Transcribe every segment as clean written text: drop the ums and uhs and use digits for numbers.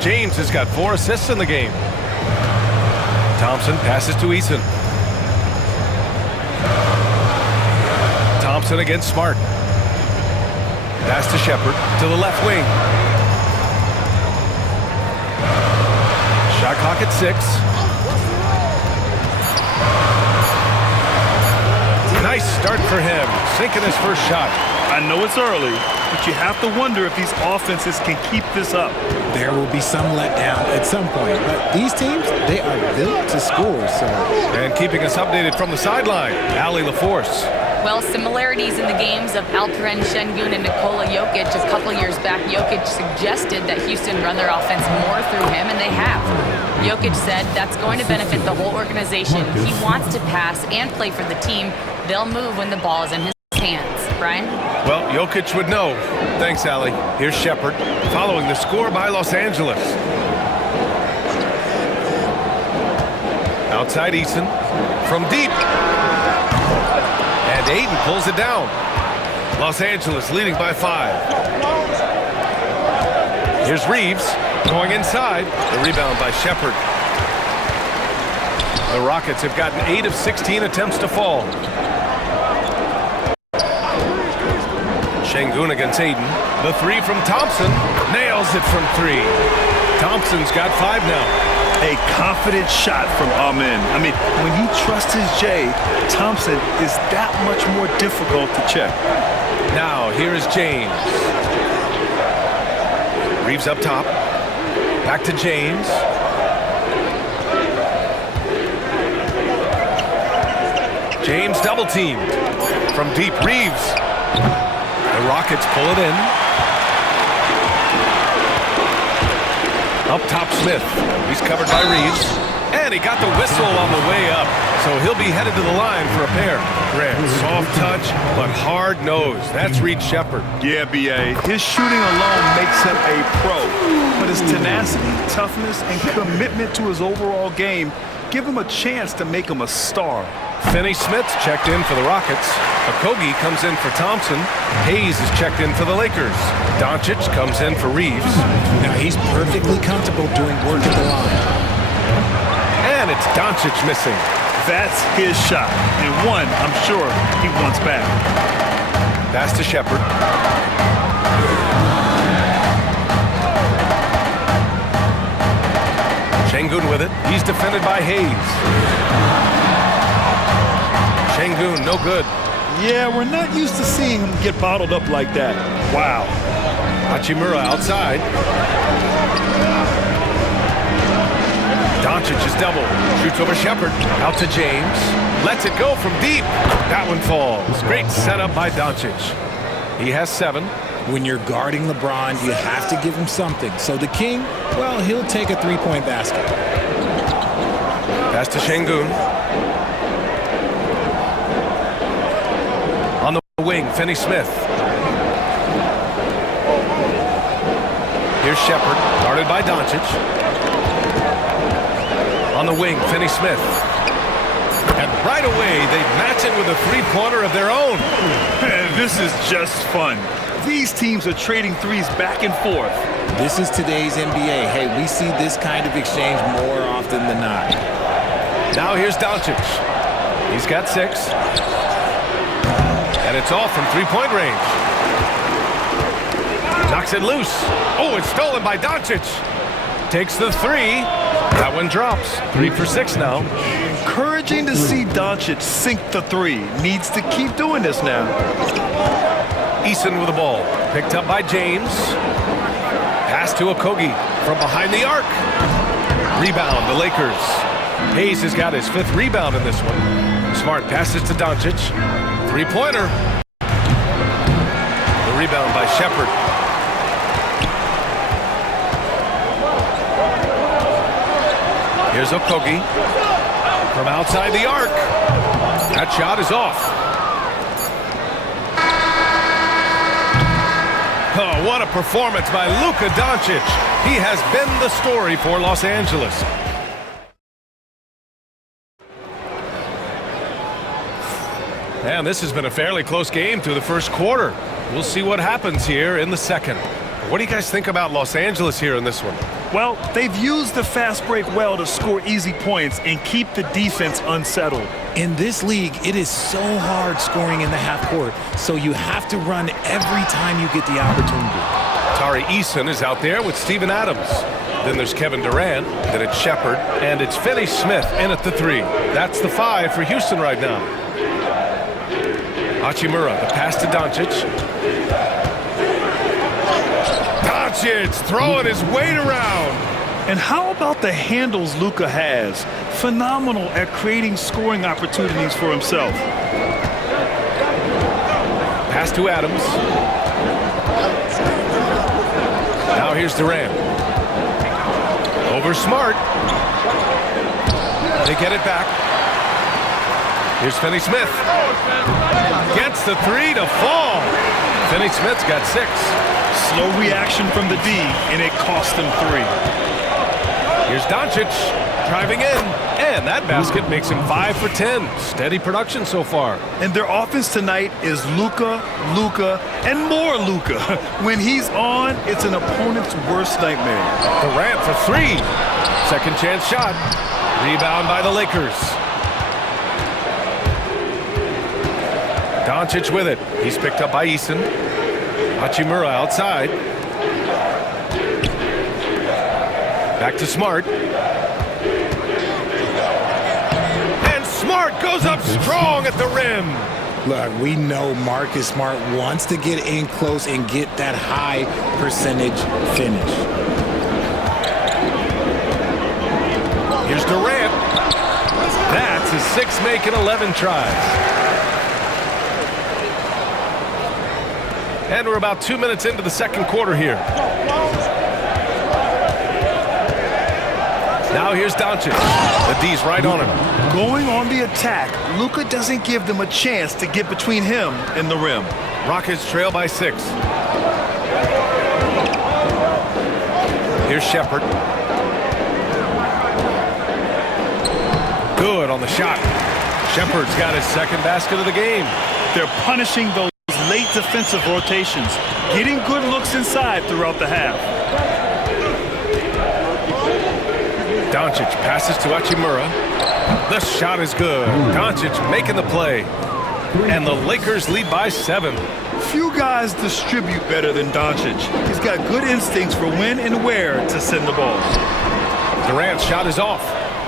James has got 4 assists in the game. Thompson passes to Eason. Thompson against Smart. Pass to Shepard to the left wing. Shot clock at 6. Nice start for him, sinking his first shot. I know it's early, but you have to wonder if these offenses can keep this up. There will be some letdown at some point, but these teams, they are built to score. So, and keeping us updated from the sideline, Allie LaForce. Well, similarities in the games of Alperen Şengün and Nikola Jokic. A couple years back, Jokic suggested that Houston run their offense more through him, and they have. Jokic said that's going to benefit the whole organization. He wants to pass and play for the team. They'll move when the ball is in his hands. Brian? Well, Jokic would know. Thanks, Allie. Here's Shepard, following the score by Los Angeles. Outside Eason, from deep. And Ayton pulls it down. Los Angeles leading by 5. Here's Reeves going inside. The rebound by Shepard. The Rockets have gotten 8 of 16 attempts to fall. Şengün against Ayton. The 3 from Thompson. Nails it from 3. Thompson's got 5 now. A confident shot from Amen. I mean, when you trust his J, Thompson is that much more difficult to check. Now, here is James. Reeves up top. Back to James. James double teamed. From deep, Reeves. The Rockets pull it in. Up top, Smith. He's covered by Reeves. And he got the whistle on the way up. So he'll be headed to the line for a pair. Grant, soft touch, but hard nose. That's Reed Shepard. Yeah, B.A. His shooting alone makes him a pro. But his tenacity, toughness, and commitment to his overall game give him a chance to make him a star. Finney-Smith's checked in for the Rockets. Okogie comes in for Thompson. Hayes is checked in for the Lakers. Doncic comes in for Reeves. now he's perfectly comfortable doing work at the line. And it's Doncic missing. That's his shot, and one I'm sure he wants back. Pass to Shepard. Şengün with it. He's defended by Hayes. Şengün, no good. Yeah, we're not used to seeing him get bottled up like that. Wow. Hachimura outside. Doncic is double. Shoots over Shepard. Out to James. Lets it go from deep. That one falls. Great setup by Doncic. He has 7. When you're guarding LeBron, you have to give him something. So the King, well, he'll take a three-point basket. Pass to Şengün. On the wing, Finney-Smith. Here's Shepard, guarded by Doncic. On the wing, Finney-Smith. And right away, they match it with a three-pointer of their own. This is just fun. These teams are trading threes back and forth. This is today's NBA. Hey, we see this kind of exchange more often than not. Now here's Doncic. He's got 6. And it's all from three-point range. Knocks it loose. Oh, it's stolen by Doncic. Takes the 3. That one drops. 3 for 6 now. Encouraging to see Doncic sink the 3. Needs to keep doing this now. Eason with the ball. Picked up by James. Pass to Okogie from behind the arc. Rebound, the Lakers. Hayes has got his 5th rebound in this one. Smart passes to Doncic. Three-pointer. The rebound by Shepard. Here's Okogie from outside the arc. That shot is off. Oh, what a performance by Luka Doncic. He has been the story for Los Angeles. And this has been a fairly close game through the first quarter. We'll see what happens here in the second. What do you guys think about Los Angeles here in this one? Well, they've used the fast break well to score easy points and keep the defense unsettled. In this league, it is so hard scoring in the half court, so you have to run every time you get the opportunity. Tari Eason is out there with Steven Adams. Then there's Kevin Durant, then it's Shepard, and it's Finney Smith in at the 3. That's the 5 for Houston right now. Hachimura, the pass to Doncic. Doncic throwing his weight around. And how about the handles Luka has? Phenomenal at creating scoring opportunities for himself. Pass to Adams. Now here's Durant. Over Smart. They get it back. Here's Finney Smith. Gets the 3 to fall. Finney Smith's got 6. Slow reaction from the D, and it cost them 3. Here's Doncic driving in, and that basket makes him 5 for 10. Steady production so far. And their offense tonight is Luka, Luka, and more Luka. When he's on, it's an opponent's worst nightmare. Durant for 3. Second chance shot. Rebound by the Lakers. Doncic with it. He's picked up by Eason. Hachimura outside. Back to Smart. And Smart goes up strong at the rim. Look, we know Marcus Smart wants to get in close and get that high percentage finish. Here's Durant. That's his 6 make and 11 tries. And we're about 2 minutes into the second quarter here. Now here's Doncic. The D's right on him. Going on the attack, Luka doesn't give them a chance to get between him and the rim. Rockets trail by 6. Here's Shepard. Good on the shot. Shepard's got his second basket of the game. They're punishing those late defensive rotations, getting good looks inside throughout the half. Doncic passes to Hachimura. The shot is good. Doncic making the play. And the Lakers lead by 7. Few guys distribute better than Doncic. He's got good instincts for when and where to send the ball. Durant's shot is off.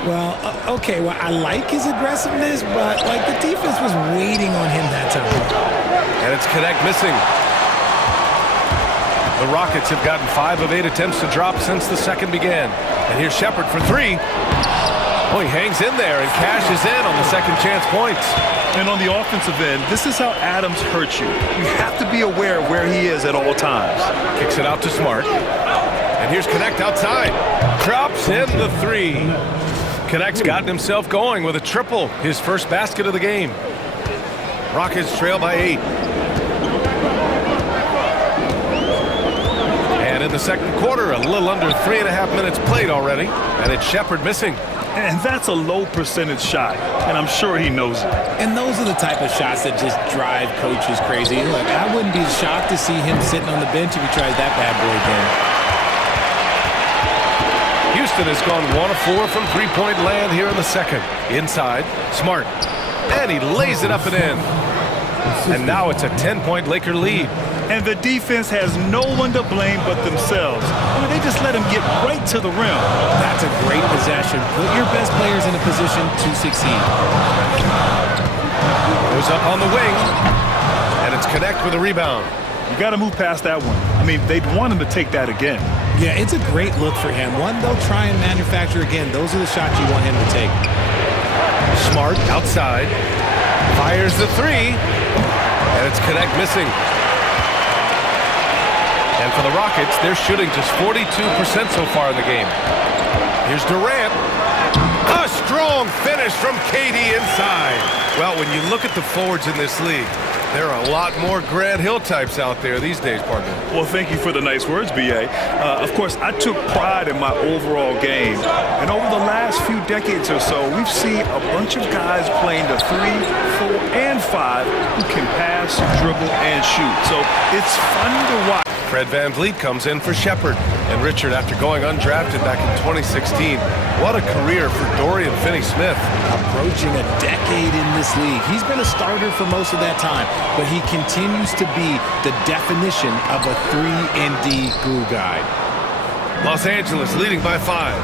Well, okay, well, I like his aggressiveness, but, like, the defense was waiting on him that time. And it's Connect missing. The Rockets have gotten 5 of 8 attempts to drop since the second began. And here's Shepard for 3. Oh, he hangs in there and cashes in on the second chance points. And on the offensive end, this is how Adams hurts you. You have to be aware of where he is at all times. Kicks it out to Smart. And here's Connect outside. Drops in the 3. Connect's gotten himself going with a triple, his first basket of the game. Rockets trail by 8. And in the second quarter, a little under 3.5 minutes played already. And it's Shepard missing. And that's a low percentage shot, and I'm sure he knows it. And those are the type of shots that just drive coaches crazy. Look, I wouldn't be shocked to see him sitting on the bench if he tries that bad boy again. Houston has gone 1 of 4 from three-point land here in the second. Inside, Smart. And he lays it up and in. And now it's a 10-point Laker lead. And the defense has no one to blame but themselves. I mean, they just let him get right to the rim. That's a great possession. Put your best players in a position to succeed. Goes up on the wing. And it's Connect with a rebound. You got to move past that one. I mean, they'd want him to take that again. Yeah, it's a great look for him. One they'll try and manufacture again. Those are the shots you want him to take. Smart outside. Fires the 3. And it's Connect missing. And for the Rockets, they're shooting just 42% so far in the game. Here's Durant. A strong finish from KD inside. Well, when you look at the forwards in this league, there are a lot more Grant Hill types out there these days, partner. Well, thank you for the nice words, B.A. Of course, I took pride in my overall game. And over the last few decades or so, we've seen a bunch of guys playing the 3, 4, and 5 who can pass, dribble, and shoot. So it's fun to watch. Fred VanVleet comes in for Shepard. And Richard, after going undrafted back in 2016, what a career for Dorian Finney-Smith. Approaching a decade in this league. He's been a starter for most of that time, but he continues to be the definition of a 3-and-D glue guy. Los Angeles leading by 5.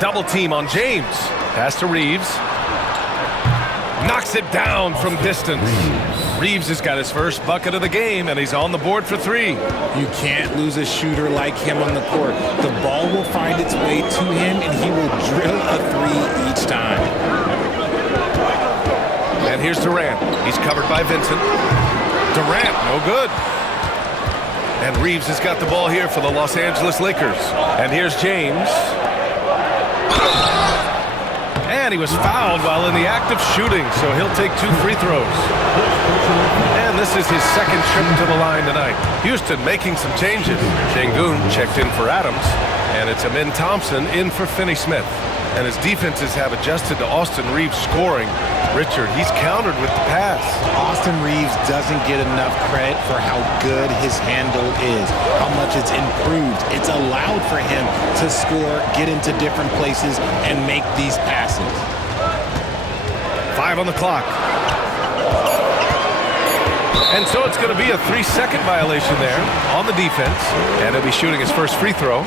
Double team on James. Pass to Reeves. Knocks it down from distance. Reeves has got his first bucket of the game, and he's on the board for 3. You can't lose a shooter like him on the court. The ball will find its way to him, and he will drill a 3 each time. And here's Durant. He's covered by Vincent. Durant, no good. And Reeves has got the ball here for the Los Angeles Lakers. And here's James. And he was fouled while in the act of shooting, so he'll take 2 free throws. And this is his second trip to the line tonight. Houston making some changes. Şengün checked in for Adams, and it's Amin Thompson in for Finney-Smith. And his defenses have adjusted to Austin Reeves scoring. Richard, he's countered with the pass. Austin Reeves doesn't get enough credit for how good his handle is, how much it's improved. It's allowed for him to score, get into different places, and make these passes. 5 on the clock. And so it's going to be a 3-second violation there on the defense. And he'll be shooting his first free throw.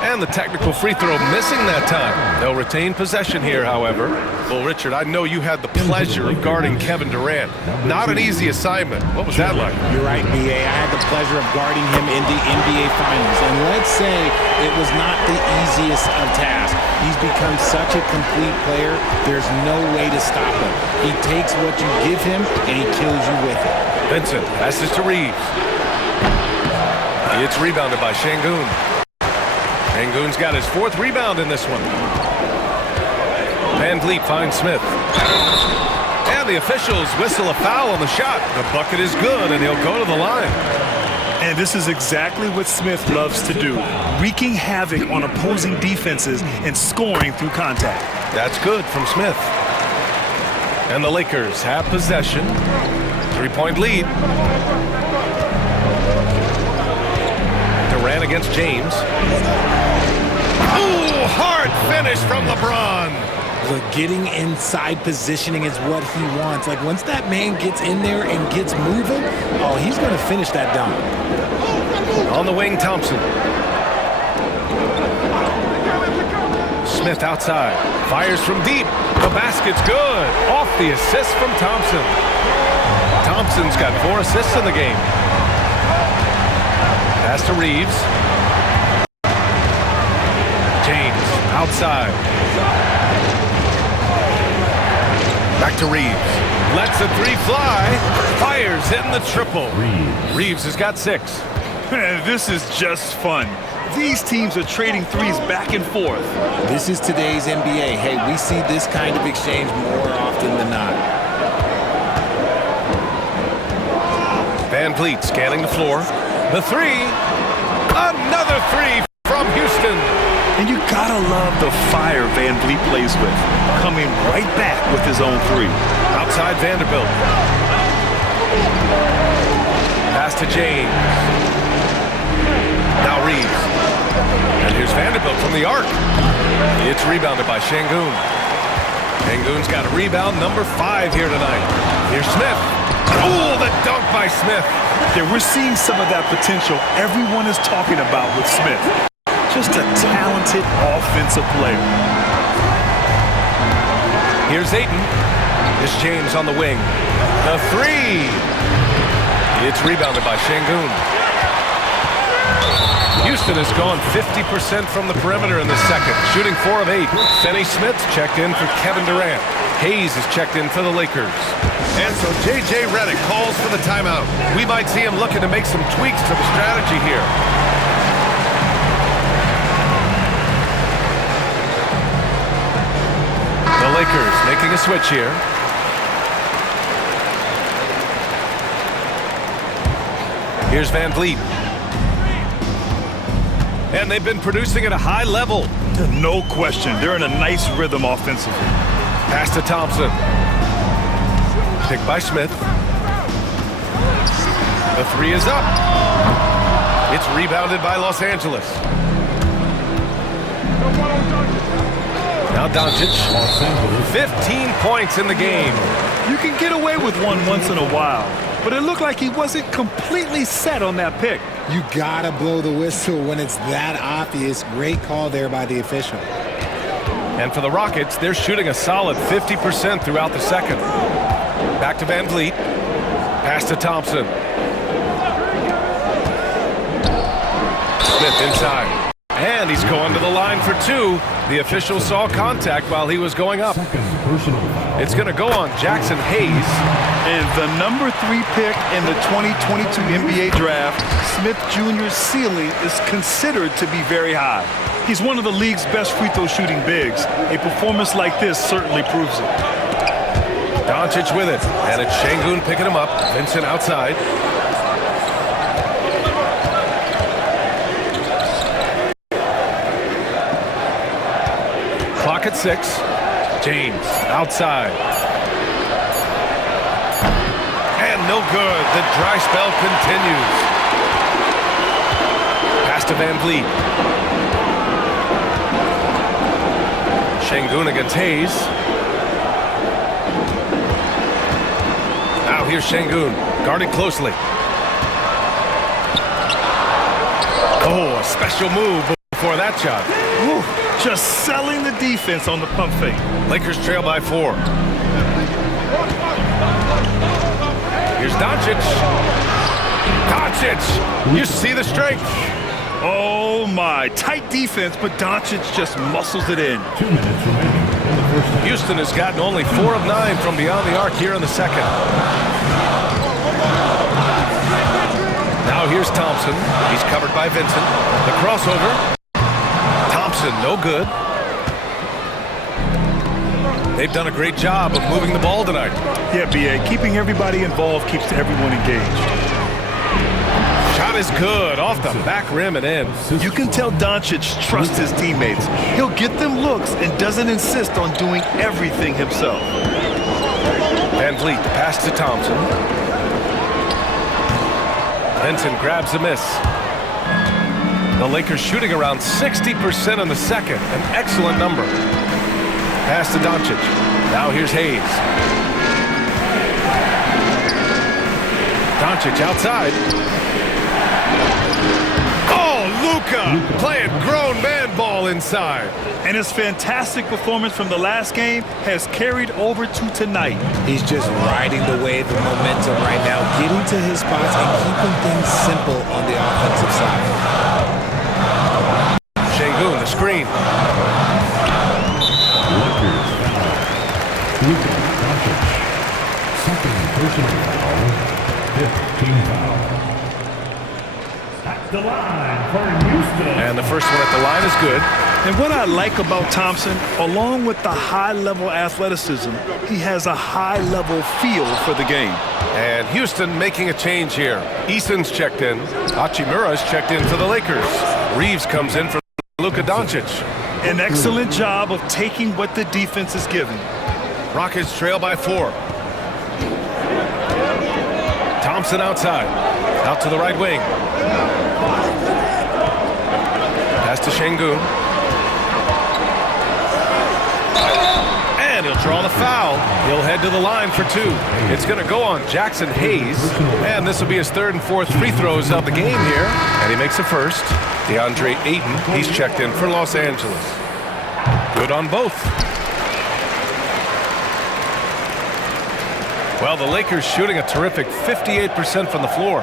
And the technical free throw missing that time. They'll retain possession here, however. Well, Richard, I know you had the pleasure of guarding Kevin Durant. Not an easy assignment. What was that like? You're right, B.A. I had the pleasure of guarding him in the NBA Finals. And let's say it was not the easiest of tasks. He's become such a complete player, there's no way to stop him. He takes what you give him, and he kills you with it. Vincent passes to Reeves. It's rebounded by Şengün. Şengün's got his 4th rebound in this one. VanVleet finds Smith. And the officials whistle a foul on the shot. The bucket is good, and he'll go to the line. And this is exactly what Smith loves to do, wreaking havoc on opposing defenses and scoring through contact. That's good from Smith. And the Lakers have possession. 3-point lead. Durant against James. Ooh, hard finish from LeBron. Look, getting inside positioning is what he wants. Like, once that man gets in there and gets moving, oh, he's going to finish that dunk. On the wing, Thompson. Smith outside. Fires from deep. The basket's good. Off the assist from Thompson. Thompson's got 4 assists in the game. Pass to Reeves. James outside. Back to Reeves. Lets the 3 fly. Fires, hitting the triple. Reeves has got 6. This is just fun. These teams are trading threes back and forth. This is today's NBA. Hey, we see this kind of exchange more often than not. VanVleet scanning the floor. The 3. Another 3 from Houston. And you gotta love the fire VanVleet plays with, coming right back with his own 3. Outside Vanderbilt. Pass to James. Now Reeves. And here's Vanderbilt from the arc. It's rebounded by Şengün. Şengün's got a rebound, number 5 here tonight. Here's Smith. Oh, the dunk by Smith. Yeah, we're seeing some of that potential everyone is talking about with Smith. Just a talented offensive player. Here's Ayton. Here's James on the wing. The 3. It's rebounded by Şengün. Houston has gone 50% from the perimeter in the second, shooting 4 of 8. Finney-Smith's checked in for Kevin Durant. Hayes is checked in for the Lakers. And so J.J. Redick calls for the timeout. We might see him looking to make some tweaks to the strategy here. The Lakers making a switch here. Here's VanVleet. And they've been producing at a high level. No question. They're in a nice rhythm offensively. Pass to Thompson. Picked by Smith. The three is up. It's rebounded by Los Angeles. Now Doncic. 15 points in the game. You can get away with one once in a while, but it looked like he wasn't completely set on that pick. You gotta blow the whistle when it's that obvious. Great call there by the official. And for the Rockets, they're shooting a solid 50% throughout the second. Back to Van Vliet. Pass to Thompson. Smith inside. And he's going to the line for two. The official saw contact while he was going up. It's going to go on Jackson Hayes. And the number 3 pick in the 2022 NBA draft, Smith Jr.'s ceiling is considered to be very high. He's one of the league's best free throw shooting bigs. A performance like this certainly proves it. Doncic with it. And it's Şengün picking him up. Vincent outside. Clock at 6. James outside. And no good. The dry spell continues. Pass to Van Vliet. Şengün against Hayes. Now here's Şengün. Guarded closely. Oh, a special move before that shot. Whew, just selling the defense on the pump fake. Lakers trail by 4. Here's Doncic. Doncic! You see the strength. Oh my, tight defense, but Doncic just muscles it in. 2 minutes remaining in the first half. Houston has gotten only 4 of 9 from beyond the arc here in the second. Now here's Thompson. He's covered by Vincent. The crossover. Thompson, no good. They've done a great job of moving the ball tonight. Yeah, B.A., keeping everybody involved keeps everyone engaged. Shot is good, off the back rim and in. You can tell Doncic trusts his teammates. He'll get them looks and doesn't insist on doing everything himself. Van Vliet, the pass to Thompson. Vincent grabs the miss. The Lakers shooting around 60% in the second, an excellent number. Pass to Doncic. Now here's Hayes. Doncic outside. Oh, Luka playing grown man ball inside. And his fantastic performance from the last game has carried over to tonight. He's just riding the wave of momentum right now, getting to his spots and keeping things simple on the offensive side. Şengün, the screen. Lakers foul. Luka Doncic. Second personal foul. 15 foul. At the line for Houston. And the first one at the line is good. And what I like about Thompson, along with the high-level athleticism, he has a high-level feel for the game. And Houston making a change here. Eason's checked in. Hachimura's checked in for the Lakers. Reeves comes in for Luka Doncic. An excellent job of taking what the defense is giving. Rockets trail by 4. Thompson outside. Out to the right wing. Pass to Şengün. And he'll draw the foul. He'll head to the line for 2. It's going to go on Jackson Hayes. And this will be his 3rd and 4th free throws of the game here. And he makes a first. DeAndre Ayton, he's checked in for Los Angeles. Good on both. Well, the Lakers shooting a terrific 58% from the floor.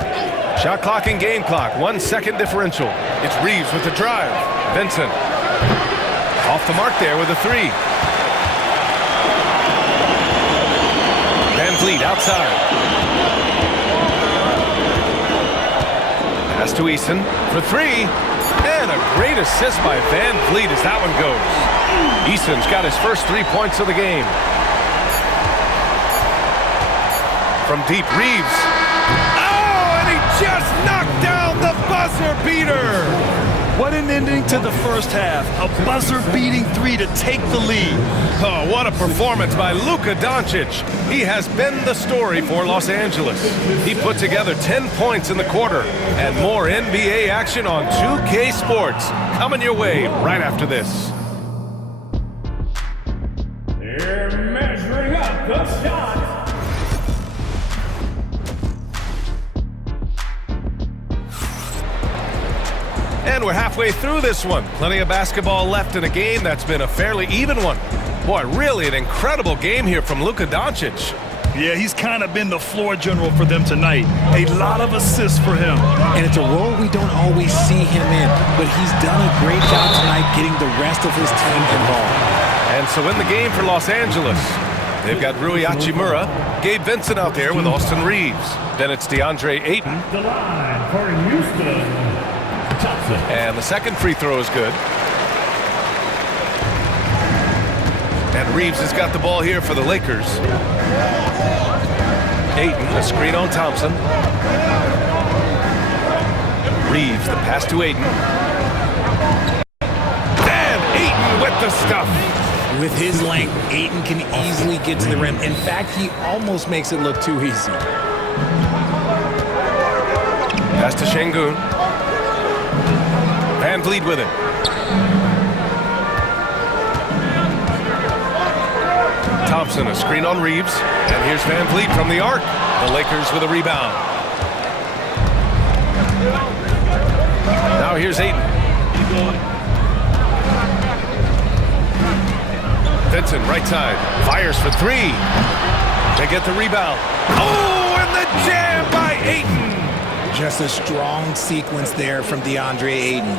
Shot clock and game clock, 1 second differential. It's Reeves with the drive. Vincent off the mark there with a 3. Van Vliet outside. Pass to Eason for 3. And a great assist by Van Vliet as that one goes. Eason's got his first 3 points of the game. From deep, Reeves. Oh, and he just knocked down the buzzer beater. What an ending to the first half. A buzzer-beating three to take the lead. Oh, what a performance by Luka Doncic. He has been the story for Los Angeles. He put together 10 points in the quarter. And more NBA action on 2K Sports. Coming your way right after this. They're measuring up the shot. And we're halfway through this one. Plenty of basketball left in a game that's been a fairly even one. Boy, really an incredible game here from Luka Doncic. Yeah, he's kind of been the floor general for them tonight. A lot of assists for him. And it's a role we don't always see him in, but he's done a great job tonight getting the rest of his team involved. And so in the game for Los Angeles, they've got Rui Hachimura, Gabe Vincent out there with Austin Reeves. Then it's DeAndre Ayton. The line for Houston. And the second free throw is good. And Reeves has got the ball here for the Lakers. Ayton, a screen on Thompson. Reeves, the pass to Ayton. And Ayton with the stuff. With his length, Ayton can easily get to the rim. In fact, he almost makes it look too easy. Pass to Şengün. Van Vliet with it. Thompson, a screen on Reeves. And here's Van Vliet from the arc. The Lakers with a rebound. Now here's Ayton. Vincent, right side. Fires for three. They get the rebound. Oh, and the jam by Ayton. Just a strong sequence there from DeAndre Ayton.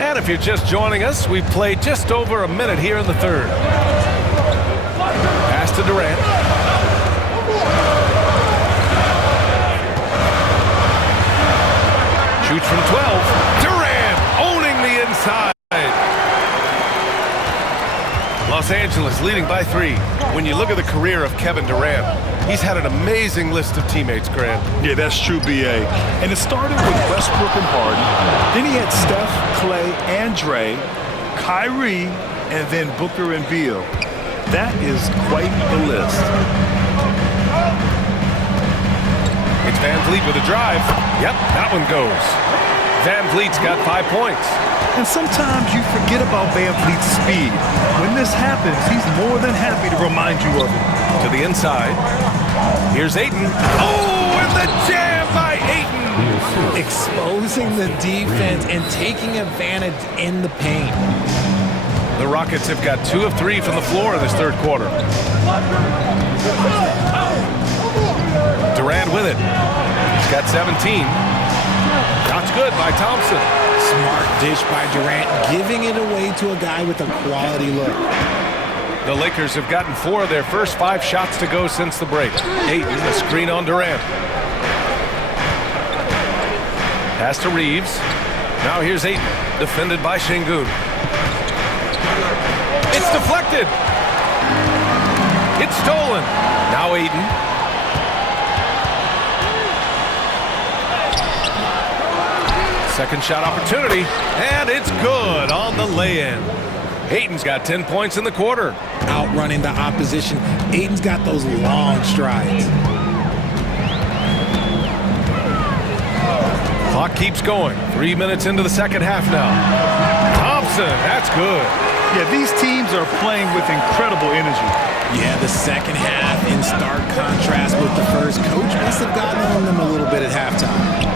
And if you're just joining us, we've played just over a minute here in the third. Pass to Durant. Shoots from 12. Durant owning the inside. Los Angeles leading by 3. When you look at the career of Kevin Durant, he's had an amazing list of teammates, Grant. Yeah, that's true, B.A. And it started with Westbrook and Harden. Then he had Steph, Clay, and Dre, Kyrie, and then Booker and Beal. That is quite the list. It's Van Vliet with a drive. Yep, that one goes. Van Vliet's got 5 points. And sometimes you forget about Van Vliet's speed. When this happens, he's more than happy to remind you of it. To the inside. Here's Ayton. Oh, and the jam by Ayton. Exposing the defense and taking advantage in the paint. The Rockets have got 2 of 3 from the floor in this third quarter. Durant with it. He's got 17. Shot's good by Thompson. Smart dish by Durant, giving it away to a guy with a quality look. The Lakers have gotten 4 of their first 5 shots to go since the break. Ayton, a screen on Durant. Pass to Reeves. Now here's Ayton, defended by Şengün. It's deflected. It's stolen. Now Ayton. Second shot opportunity, and it's good on the lay-in. Ayton's got 10 points in the quarter. Outrunning the opposition, Ayton's got those long strides. Clock keeps going. 3 minutes into the second half now. Thompson, that's good. Yeah, these teams are playing with incredible energy. Yeah, the second half in stark contrast with the first. Coach must have gotten on them a little bit at halftime.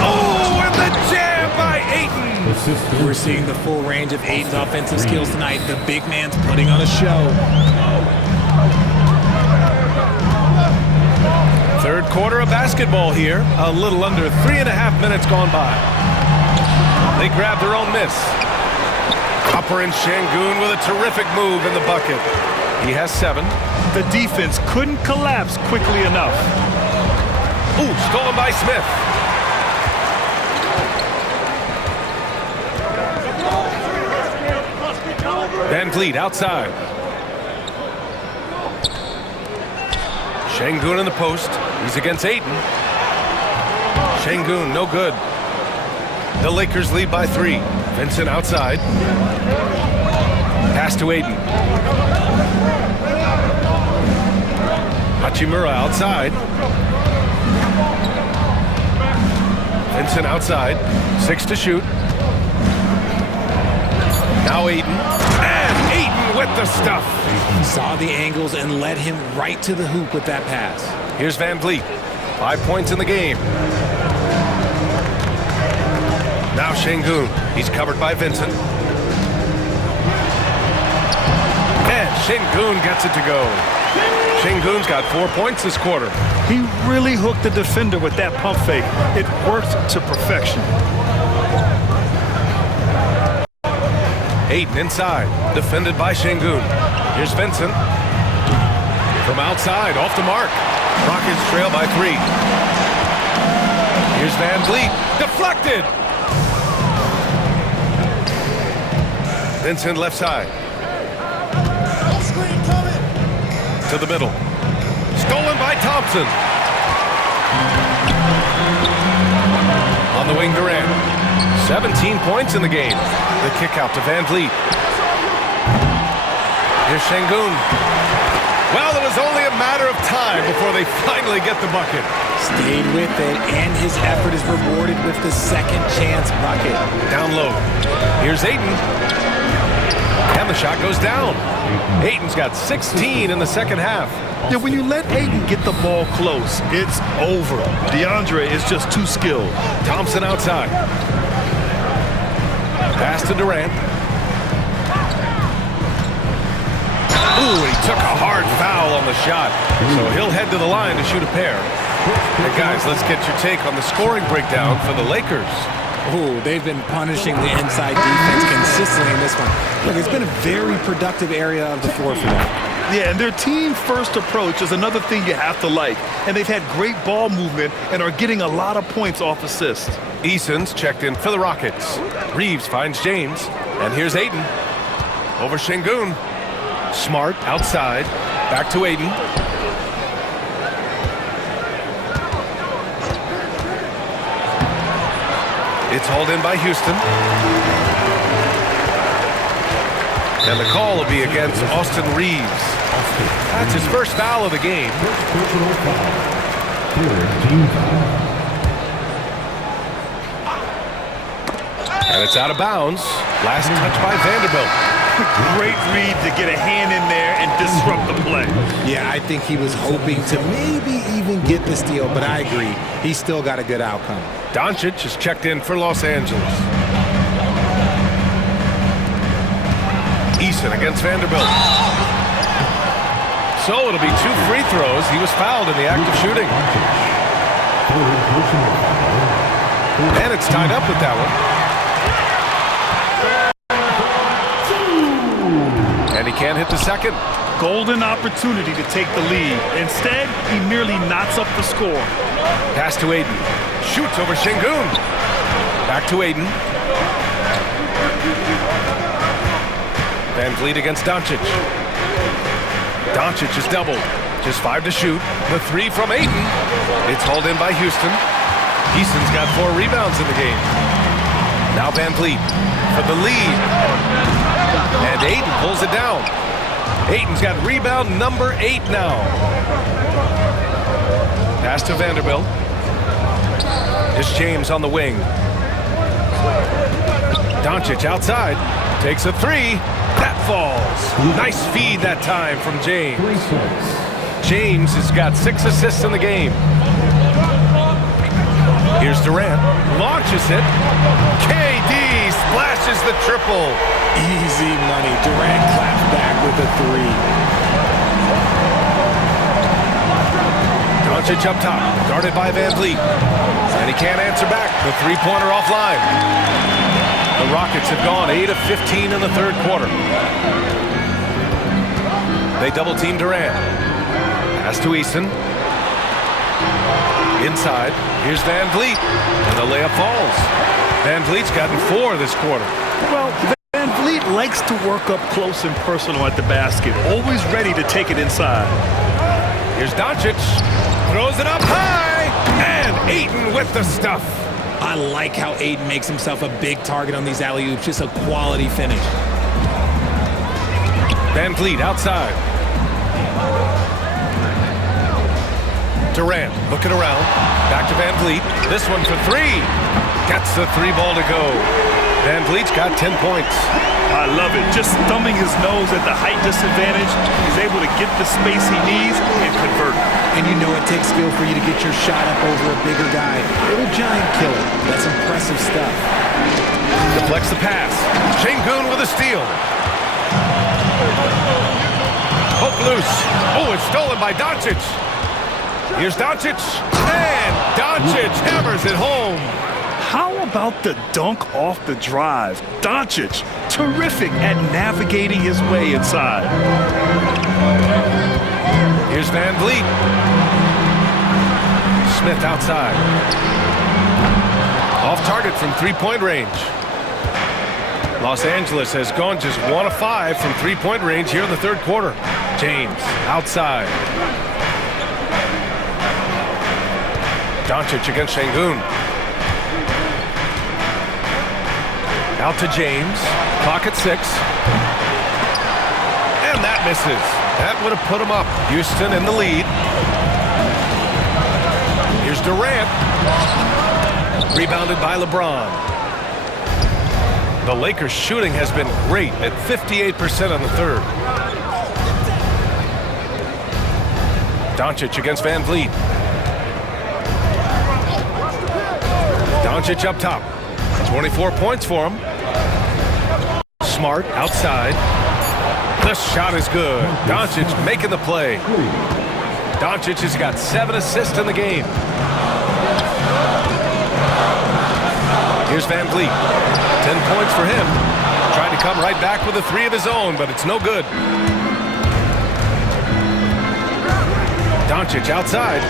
Oh, and the jam by Ayton. We're seeing the full range of Ayton's offensive skills tonight. The big man's putting on a show. Third quarter of basketball here. A little under 3.5 minutes gone by. They grab their own miss. Upper and Şengün with a terrific move in the bucket. He has 7. The defense couldn't collapse quickly enough. Ooh, stolen by Smith. Van Vliet outside. Şengün in the post. He's against Ayton. Şengün, no good. The Lakers lead by 3. Vincent outside. Pass to Aiden. Hachimura outside. Vincent outside. 6 to shoot. Now Aiden. And Aiden with the stuff. Saw the angles and led him right to the hoop with that pass. Here's Van Vliet. 5 points in the game. Now Şengün. He's covered by Vincent. And Şengün gets it to go. Şengün's got 4 points this quarter. He really hooked the defender with that pump fake. It worked to perfection. Aiden inside, defended by Şengün. Here's Vincent. From outside, off the mark. Rockets trail by 3. Here's Van Vliet, deflected. Vincent left side. To the middle. Stolen by Thompson. On the wing, Durant. 17 points in the game. The kick out to Van Vliet. Here's Şengün. Well, it was only a matter of time before they finally get the bucket. Stayed with it, and his effort is rewarded with the second chance bucket. Down low. Here's Aiden. And the shot goes down. Aiden's got 16 in the second half. Yeah, when you let Aiden get the ball close, it's over. DeAndre is just too skilled. Thompson outside. Pass to Durant. Ooh, he took a hard foul on the shot. So he'll head to the line to shoot a pair. Hey guys, let's get your take on the scoring breakdown for the Lakers. Oh, they've been punishing the inside defense consistently in this one. Look, it's been a very productive area of the floor for them. Yeah, and their team-first approach is another thing you have to like. And they've had great ball movement and are getting a lot of points off assists. Eason's checked in for the Rockets. Reeves finds James. And here's Aiden. Over Şengün. Smart outside. Back to Aiden. It's hauled in by Houston. And the call will be against Austin Reeves. That's his first foul of the game. And it's out of bounds. Last touch by Vanderbilt. Great read to get a hand in there and disrupt the play. Yeah, I think he was hoping to maybe even get the steal, but I agree. He's still got a good outcome. Doncic is checked in for Los Angeles. Eason against Vanderbilt. So it'll be 2 free throws. He was fouled in the act of shooting. And it's tied up with that one. And he can't hit the second. Golden opportunity to take the lead. Instead, he merely knots up the score. Pass to Aiden. Shoots over Şengün. Back to Aiden. Van Vliet against Doncic. Doncic is doubled. Just 5 to shoot. The 3 from Aiden. It's hauled in by Houston. Eason's got 4 rebounds in the game. Now Van Vliet for the lead. And Aiden pulls it down. Aiden's got rebound number 8 now. Pass to Vanderbilt. It's James on the wing. Doncic outside. Takes a 3. That falls. Nice feed that time from James. James has got 6 assists in the game. Here's Durant. Launches it. KD splashes the triple. Easy money. Durant claps back with a 3. Doncic up top, guarded by Van Vliet. And he can't answer back. The 3-pointer offline. The Rockets have gone 8 of 15 in the third quarter. They double-team Durant. Pass to Easton. Inside. Here's Van Vliet. And the layup falls. Van Vliet's gotten 4 this quarter. Well, Van Vliet likes to work up close and personal at the basket. Always ready to take it inside. Here's Doncic. Throws it up high. And Ayton with the stuff. I like how Aiden makes himself a big target on these alley-oops. Just a quality finish. Van Vliet outside. Durant looking around. Back to Van Vliet. This one for three. Gets the three ball to go. Van Vliet's got 10 points. I love it. Just thumbing his nose at the height disadvantage. He's able to get the space he needs and convert. And you know it takes skill for you to get your shot up over a bigger guy. Little giant killer. That's impressive stuff. Deflects the pass. Şengün with a steal. Hook loose. Oh, it's stolen by Doncic. Here's Doncic. And Doncic hammers it home. How about the dunk off the drive? Doncic, terrific at navigating his way inside. Here's Van Vliet. Smith outside. Off target from three-point range. Los Angeles has gone just 1 of 5 from three-point range here in the third quarter. James outside. Doncic against Şengün. Out to James. Clock at 6. And that misses. That would have put him up. Houston in the lead. Here's Durant. Rebounded by LeBron. The Lakers' shooting has been great at 58% on the third. Doncic against Van Vliet. Doncic up top. 24 points for him. Smart outside. The shot is good. Doncic making the play. Doncic has got 7 assists in the game. Here's Van Vliet. 10 points for him. Trying to come right back with a 3 of his own, but it's no good. Doncic outside.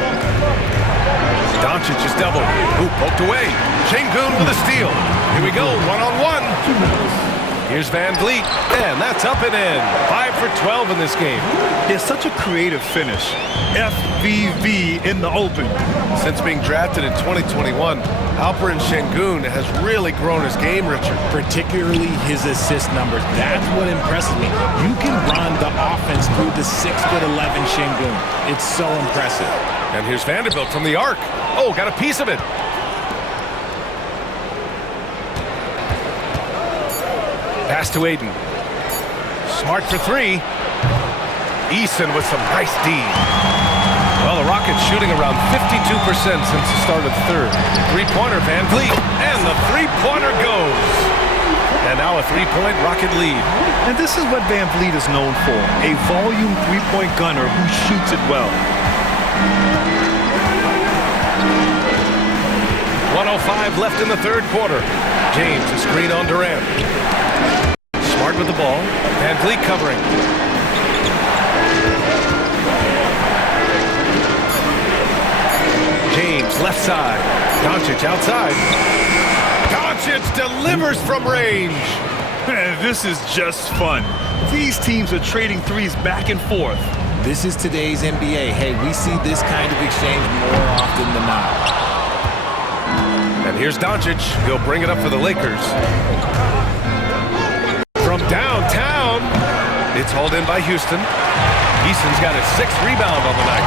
Doncic is doubled. Ooh, poked away. Şengün with a steal. Here we go, one-on-one. Here's Van Vliet, and that's up and in. 5 for 12 in this game. It's such a creative finish. FVV in the open. Since being drafted in 2021, Alperen Şengün has really grown his game, Richard. Particularly his assist numbers. That's what impresses me. You can run the offense through the 6'11" Şengün. It's so impressive. And here's Vanderbilt from the arc. Oh, got a piece of it. Pass to Aiden. Smart for 3. Eason with some nice D. Well, the Rockets shooting around 52% since the start of the third. Three-pointer, Van Vliet, and the three-pointer goes. And now a three-point Rocket lead. And this is what Van Vliet is known for, a volume three-point gunner who shoots it well. 1:05 left in the third quarter. James, a screen on Durant. Smart with the ball. Van Vliet covering. James, left side. Doncic outside. Doncic delivers from range. Man, this is just fun. These teams are trading threes back and forth. This is today's NBA. Hey, we see this kind of exchange more often than not. And here's Doncic. He'll bring it up for the Lakers. From downtown, it's hauled in by Houston. Eason's got his 6th rebound on the night.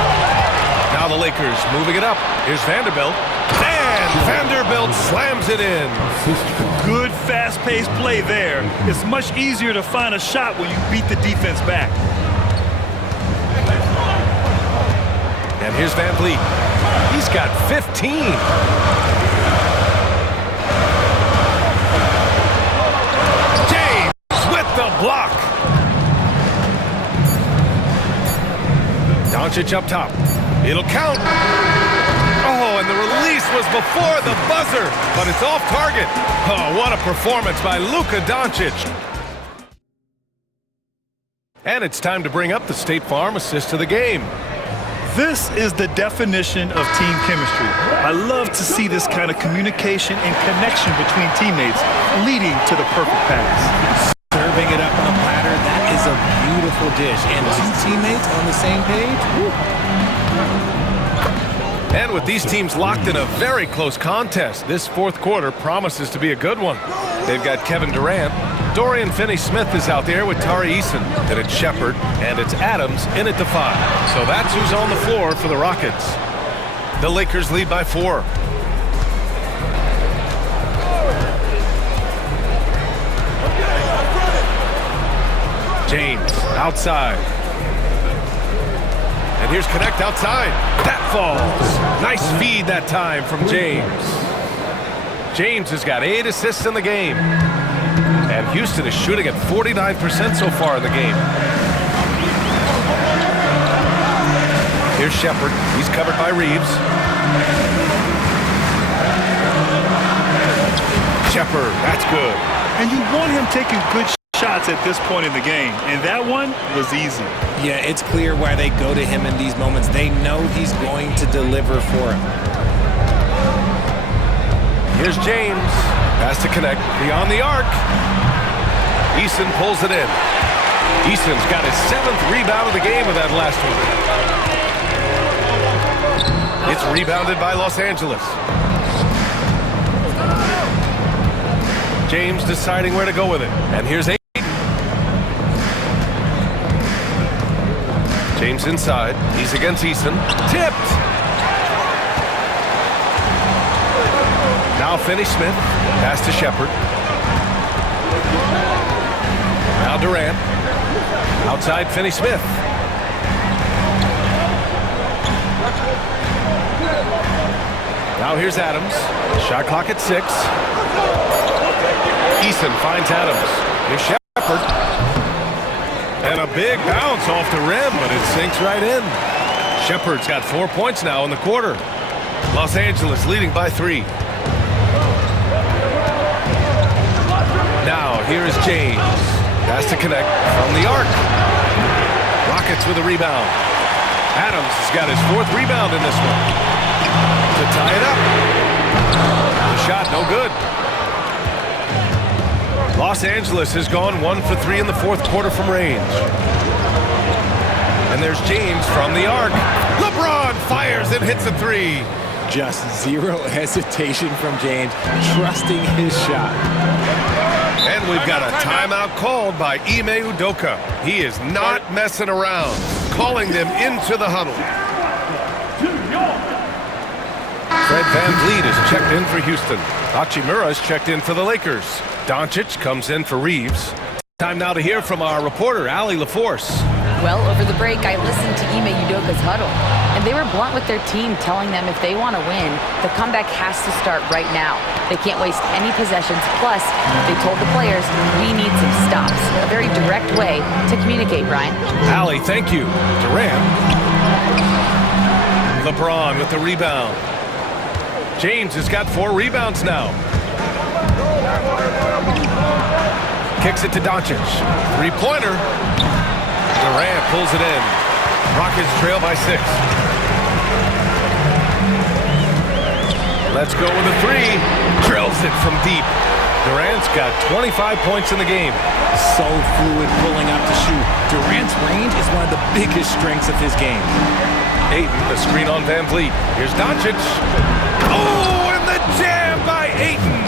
Now the Lakers moving it up. Here's Vanderbilt. And Vanderbilt slams it in. Good fast-paced play there. It's much easier to find a shot when you beat the defense back. And here's Van Vliet. He's got 15. Block. Doncic up top. It'll count. Oh, and the release was before the buzzer, but it's off target. Oh, what a performance by Luka Doncic. And it's time to bring up the State Farm assist of the game. This is the definition of team chemistry. I love to see this kind of communication and connection between teammates leading to the perfect pass. Serving it up on a platter, that is a beautiful dish. And 2 teammates on the same page. Woo. And with these teams locked in a very close contest, this fourth quarter promises to be a good one. They've got Kevin Durant. Dorian Finney-Smith is out there with Tari Eason. Then it's Shepard, and it's Adams in at the 5. So that's who's on the floor for the Rockets. The Lakers lead by 4. James outside. And here's Connect outside. That falls. Nice feed that time from James. James has got 8 assists in the game. And Houston is shooting at 49% so far in the game. Here's Shepard. He's covered by Reeves. Shepard, that's good. And you want him taking good shots at this point in the game, and that one was easy. Yeah, it's clear why they go to him in these moments. They know he's going to deliver for him. Here's James. Pass to Connect. Beyond the arc. Eason pulls it in. Eason's got his 7th rebound of the game with that last one. It's rebounded by Los Angeles. James deciding where to go with it. And here's Ayton. James inside. He's against Eason. Tipped. Now Finney-Smith. Pass to Shepard. Now Durant. Outside Finney-Smith. Now here's Adams. Shot clock at 6. Eason finds Adams. Here's Shepard. And a big bounce off the rim, but it sinks right in. Shepard's got 4 points now in the quarter. Los Angeles leading by 3. Now here is James. Pass to Connect from the arc. Rockets with a rebound. Adams has got his 4th rebound in this one. To tie it up. The shot no good. Los Angeles has gone 1 for 3 in the 4th quarter from range. And there's James from the arc. LeBron fires and hits a 3. Just zero hesitation from James, trusting his shot. And we've got a timeout called by Ime Udoka. He is not messing around, calling them into the huddle. Fred VanVleet is checked in for Houston. Hachimura is checked in for the Lakers. Doncic comes in for Reeves. Time now to hear from our reporter, Allie LaForce. Well, over the break, I listened to Ime Udoka's huddle, and they were blunt with their team, telling them if they want to win, the comeback has to start right now. They can't waste any possessions. Plus, they told the players, we need some stops. A very direct way to communicate, Brian. Allie, thank you. Durant. LeBron with the rebound. James has got 4 rebounds now. Kicks it to Doncic. 3-pointer. Durant pulls it in. Rockets trail by 6. Let's go with a 3. Drills it from deep. Durant's got 25 points in the game. So fluid pulling up to shoot. Durant's range is one of the biggest strengths of his game. Ayton, the screen on VanVleet. Here's Doncic. Oh, and the jam by Ayton.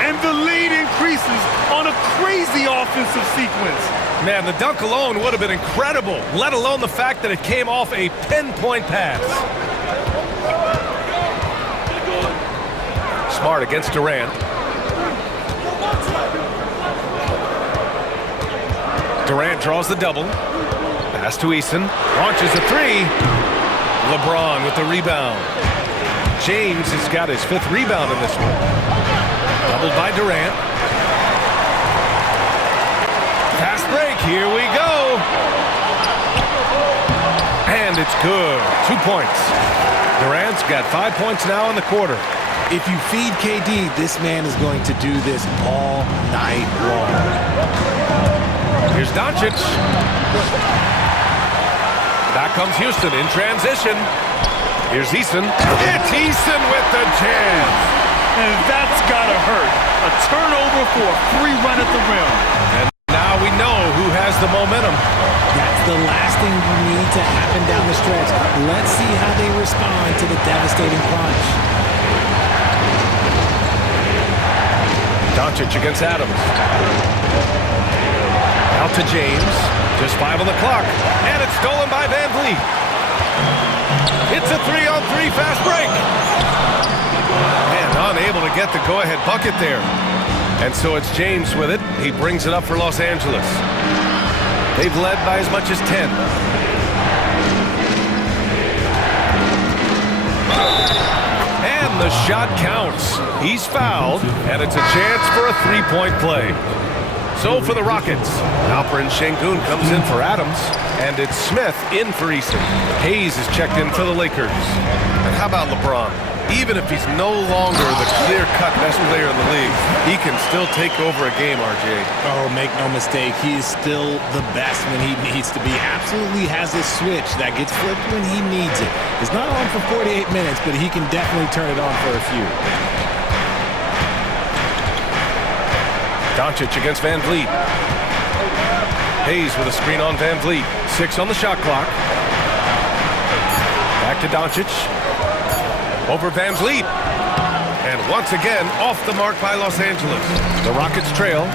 And the lead increases on a crazy offensive sequence. Man, the dunk alone would have been incredible, let alone the fact that it came off a pinpoint pass. Smart against Durant. Durant draws the double. Pass to Eason. Launches a 3. LeBron with the rebound. James has got his 5th rebound in this one. Doubled by Durant. Fast break. Here we go. And it's good. 2 points. Durant's got 5 points now in the quarter. If you feed KD, this man is going to do this all night long. Here's Doncic. Back comes Houston in transition. Here's Eason. It's Eason with the jam. And that's gotta hurt. A turnover for a free run at the rim. And now now we know who has the momentum. That's the last thing you need to happen down the stretch. Let's see how they respond to the devastating punch. Doncic against Adams. Out to James. Just 5 on the clock. And it's stolen by Van Vliet. It's a 3-on-3 fast break. And unable to get the go-ahead bucket there. And so it's James with it. He brings it up for Los Angeles. They've led by as much as 10. And the shot counts. He's fouled, and it's a chance for a three-point play. So for the Rockets, Alperen Şengün comes in for Adams, and it's Smith in for Eason. Hayes is checked in for the Lakers. And how about LeBron? Even if he's no longer the clear-cut best player in the league, he can still take over a game, RJ. Oh, make no mistake, he is still the best when he needs to be. Absolutely has a switch that gets flipped when he needs it. It's not on for 48 minutes, but he can definitely turn it on for a few. Doncic against Van Vliet. Hayes with a screen on Van Vliet. 6 on the shot clock. Back to Doncic. Over Van Vliet. And once again, off the mark by Los Angeles. The Rockets trail.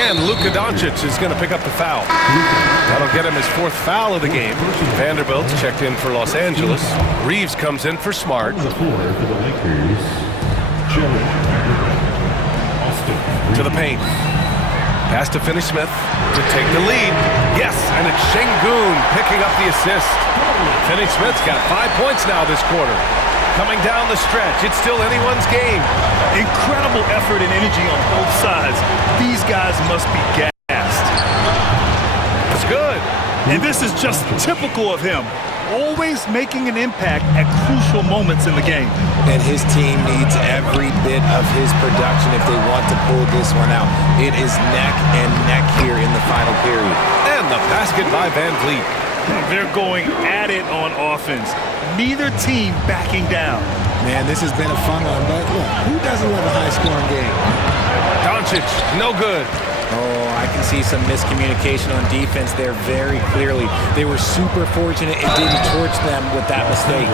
And Luka Doncic is going to pick up the foul. That'll get him his 4th foul of the game. Vanderbilt's checked in for Los Angeles. Reeves comes in for Smart. To the paint. Pass to Finney-Smith to take the lead. Yes, and it's Şengün picking up the assist. Finney-Smith's got 5 points now this quarter. Coming down the stretch, it's still anyone's game. Incredible effort and energy on both sides. These guys must be gassed. It's good. And this is just typical of him. Always making an impact at crucial moments in the game. And his team needs every bit of his production if they want to pull this one out. It is neck and neck here in the final period. And the basket by Van Vliet. They're going at it on offense. Neither team backing down. Man, this has been a fun one, but look, who doesn't love a high-scoring game? Doncic, no good. Oh, I can see some miscommunication on defense there very clearly. They were super fortunate it didn't torch them with that mistake.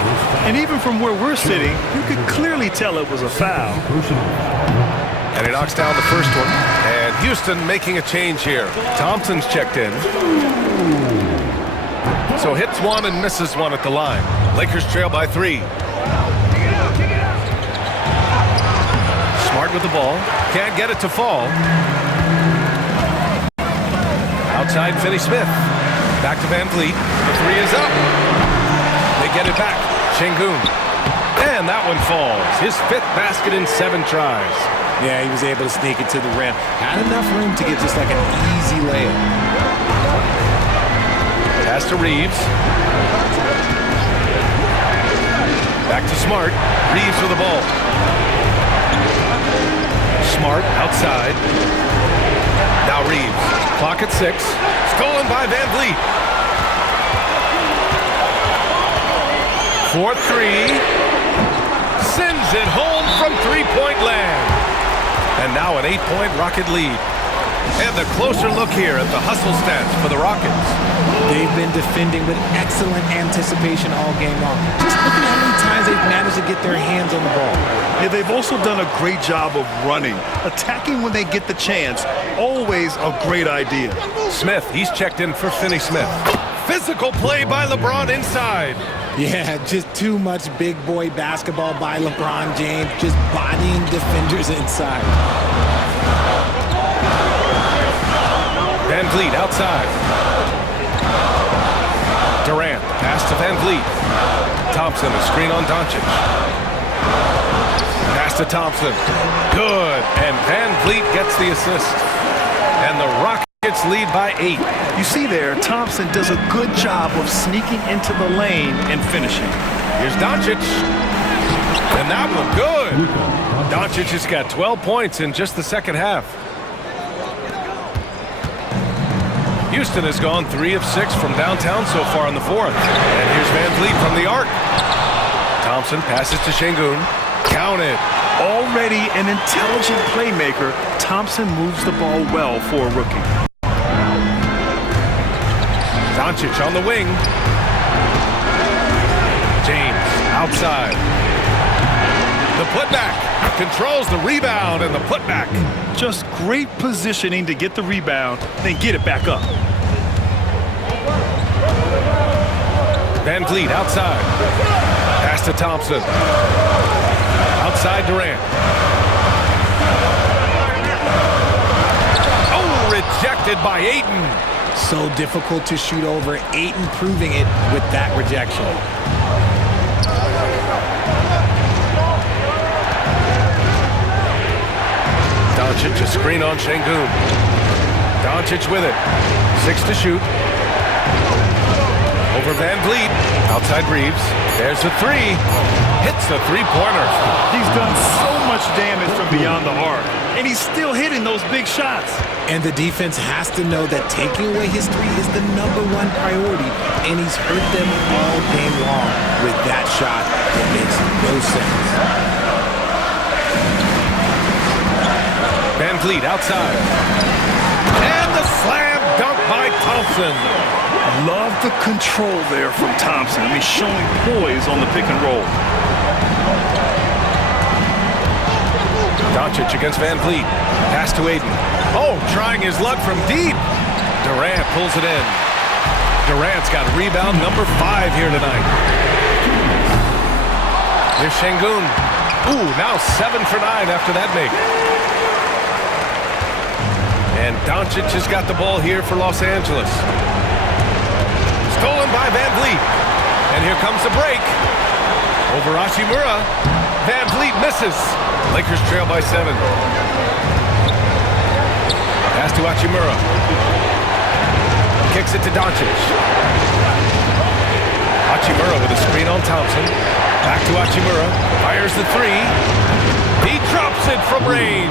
And even from where we're sitting, you could clearly tell it was a foul. And he knocks down the first one. And Houston making a change here. Thompson's checked in. So hits one and misses one at the line. Lakers trail by 3. Smart with the ball. Can't get it to fall. Outside Finney-Smith. Back to Van Vliet. The 3 is up. They get it back. Şengün. And that one falls. His 5th basket in 7 tries. Yeah, he was able to sneak it to the rim. Had enough room to get just like an easy layup. Pass to Reeves. Back to Smart. Reeves with the ball. Smart outside. Now Reeves. Clock at 6. Stolen by Van Vliet. 4-3. Sends it home from three-point land. And now an 8-point Rocket lead. And a closer look here at the hustle stats for the Rockets. They've been defending with excellent anticipation all game long. Just look at how many times they've managed to get their hands on the ball. Yeah, they've also done a great job of running. Attacking when they get the chance, always a great idea. Smith, he's checked in for Finney-Smith. Physical play by LeBron inside. Yeah, just too much big boy basketball by LeBron James, just bodying defenders inside. Van Vliet outside. Durant, pass to Van Vliet. Thompson, a screen on Doncic. Pass to Thompson. Good. And Van Vliet gets the assist. And the Rockets lead by 8. You see there, Thompson does a good job of sneaking into the lane and finishing. Here's Doncic. And that one good. Doncic has got 12 points in just the second half. Houston has gone 3 of 6 from downtown so far in the 4th. And here's Van Vliet from the arc. Thompson passes to Şengün. Counted. Already an intelligent playmaker, Thompson moves the ball well for a rookie. Doncic on the wing. James outside. The putback. Controls the rebound and the putback. Just great positioning to get the rebound, then get it back up. Van Vliet outside. Pass to Thompson. Outside Durant. Oh, rejected by Ayton. So difficult to shoot over. Ayton proving it with that rejection. Doncic a screen on Şengün. Doncic with it. 6 to shoot. Over Van Vliet. Outside Reeves. There's a 3. Hits the three-pointer. He's done so much damage from beyond the arc, and he's still hitting those big shots. And the defense has to know that taking away his 3 is the #1 priority, and he's hurt them all game long with that shot. It makes no sense. Van Vliet outside. And the slam dunk by Thompson. Love the control there from Thompson. I mean, showing poise on the pick and roll. Doncic against Van Vliet. Pass to Ayton. Oh, trying his luck from deep. Durant pulls it in. Durant's got rebound number 5 here tonight. Here's Şengün. Ooh, now 7 for 9 after that make. And Doncic has got the ball here for Los Angeles. Stolen by Van Vliet. And here comes the break. Over Hachimura. Van Vliet misses. Lakers trail by 7. Pass to Hachimura. Kicks it to Doncic. Hachimura with a screen on Thompson. Back to Hachimura. Fires the 3. He drops it from range.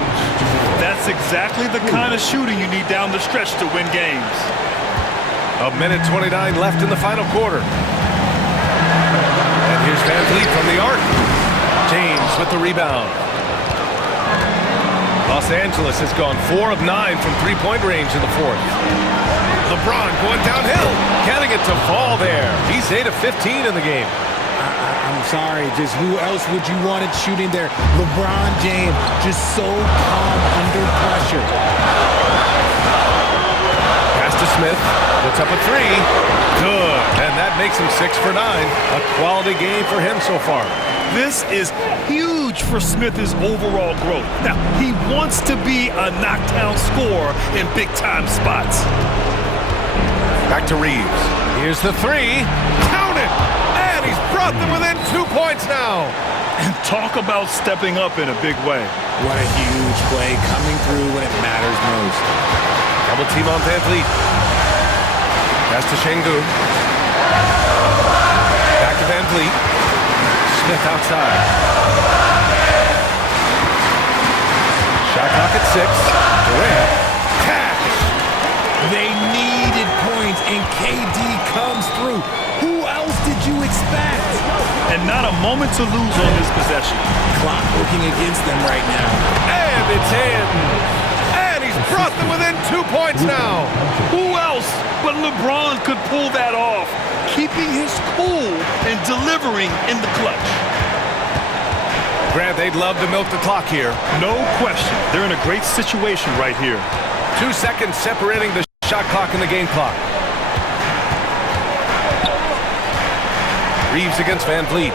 That's exactly the kind of shooting you need down the stretch to win games. 1:29 left in the final quarter. And here's Van Vliet from the arc. James with the rebound. Los Angeles has gone 4 of 9 from three-point range in the 4th. LeBron going downhill, getting it to fall there. He's 8 of 15 in the game. I'm sorry, just who else would you want it shooting there? LeBron James, just so calm under pressure. Pass to Smith, puts up a 3. Good, and that makes him 6 for 9. A quality game for him so far. This is huge for Smith's overall growth. Now, he wants to be a knockdown scorer in big-time spots. Back to Reeves. Here's the 3. Count it! And he's brought them within 2 points now. And talk about stepping up in a big way. What a huge play coming through when it matters most. Double team on Van Vliet. Pass to Şengün. Back to Van Vliet. Smith outside. Shot clock at 6. Durant. Cash. They needed points, and KD comes through. Who else did you expect? And not a moment to lose on this possession. Clock working against them right now. And it's in. And he's brought them within 2 points now. Who else but LeBron could pull that off, keeping his cool and delivering in the clutch. Grant, they'd love to milk the clock here. No question. They're in a great situation right here. 2 seconds separating the shot clock and the game clock. Reeves against Van Vliet.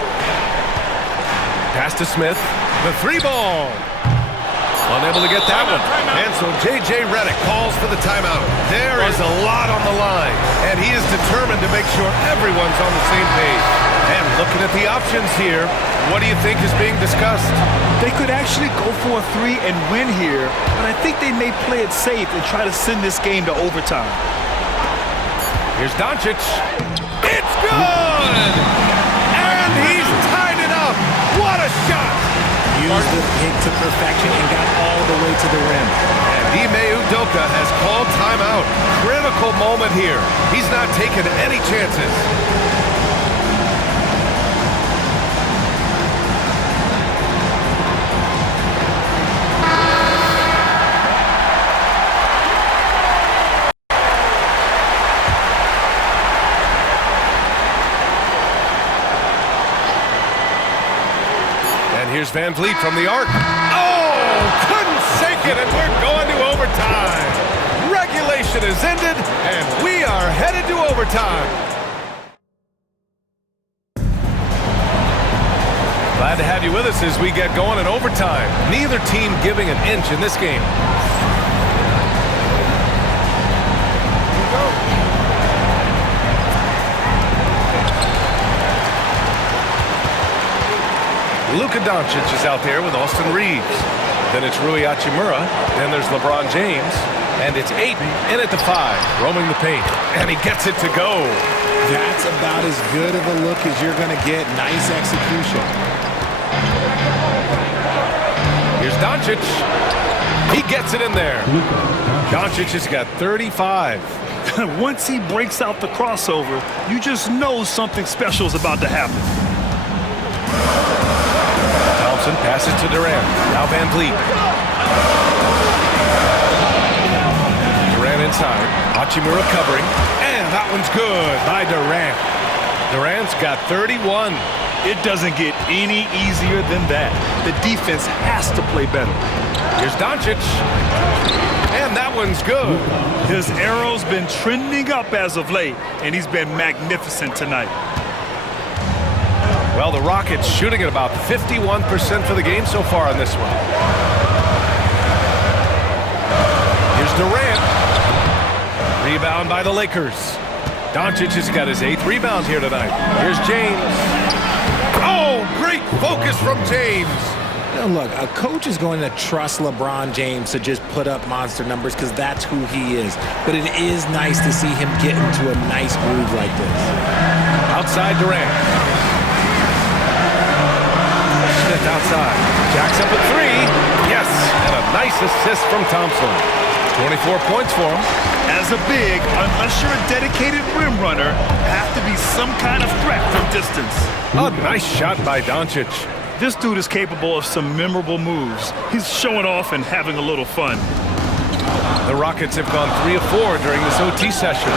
Pass to Smith. The 3 ball. Unable to get that one. And so J.J. Redick calls for the timeout. There is a lot on the line, and he is determined to make sure everyone's on the same page. And looking at the options here, what do you think is being discussed? They could actually go for a 3 and win here, but I think they may play it safe and try to send this game to overtime. Here's Doncic. It's good! And he's tied it up. What a shot! Used the pick to perfection and got all the way to the rim. And Ime Udoka has called timeout. Critical moment here. He's not taking any chances. And here's Van Vliet from the arc. Oh, couldn't sink it, and we're going to overtime. Regulation is ended, and we are headed to overtime. Glad to have you with us as we get going in overtime. Neither team giving an inch in this game. Luka Doncic is out there with Austin Reeves. Then it's Rui Hachimura. Then there's LeBron James. And it's Ayton in at the 5, roaming the paint. And he gets it to go. That's about as good of a look as you're going to get. Nice execution. Here's Doncic. He gets it in there. Doncic has got 35. Once he breaks out the crossover, you just know something special is about to happen. Thompson passes to Durant. Now Van Vliet. Durant inside. Hachimura covering. And that one's good by Durant. Durant's got 31. It doesn't get any easier than that. The defense has to play better. Here's Doncic. And that one's good. His arrow's been trending up as of late, and he's been magnificent tonight. Well, the Rockets shooting at about 51% for the game so far on this one. Here's Durant. Rebound by the Lakers. Doncic has got his 8th rebound here tonight. Here's James. Oh, great focus from James. Now look, a coach is going to trust LeBron James to just put up monster numbers because that's who he is. But it is nice to see him get into a nice groove like this. Outside Durant. Smith outside. Jacks up at 3. Yes, and a nice assist from Thompson. 24 points for him. As a big, unless you're a dedicated rim runner, have to be some kind of threat from distance. A nice shot by Doncic. This dude is capable of some memorable moves. He's showing off and having a little fun. The Rockets have gone 3 of 4 during this OT session.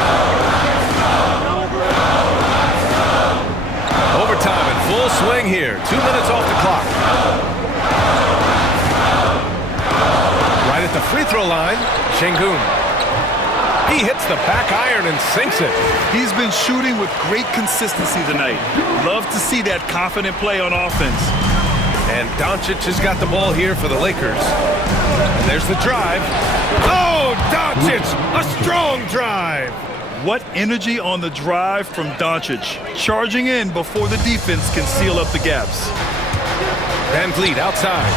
Overtime in full swing here. 2 minutes off the clock. Right at the free throw line, Şengün. He hits the back iron and sinks it. He's been shooting with great consistency tonight. Love to see that confident play on offense. And Doncic has got the ball here for the Lakers. And there's the drive. Oh, Doncic, a strong drive. What energy on the drive from Doncic. Charging in before the defense can seal up the gaps. Van Vliet outside.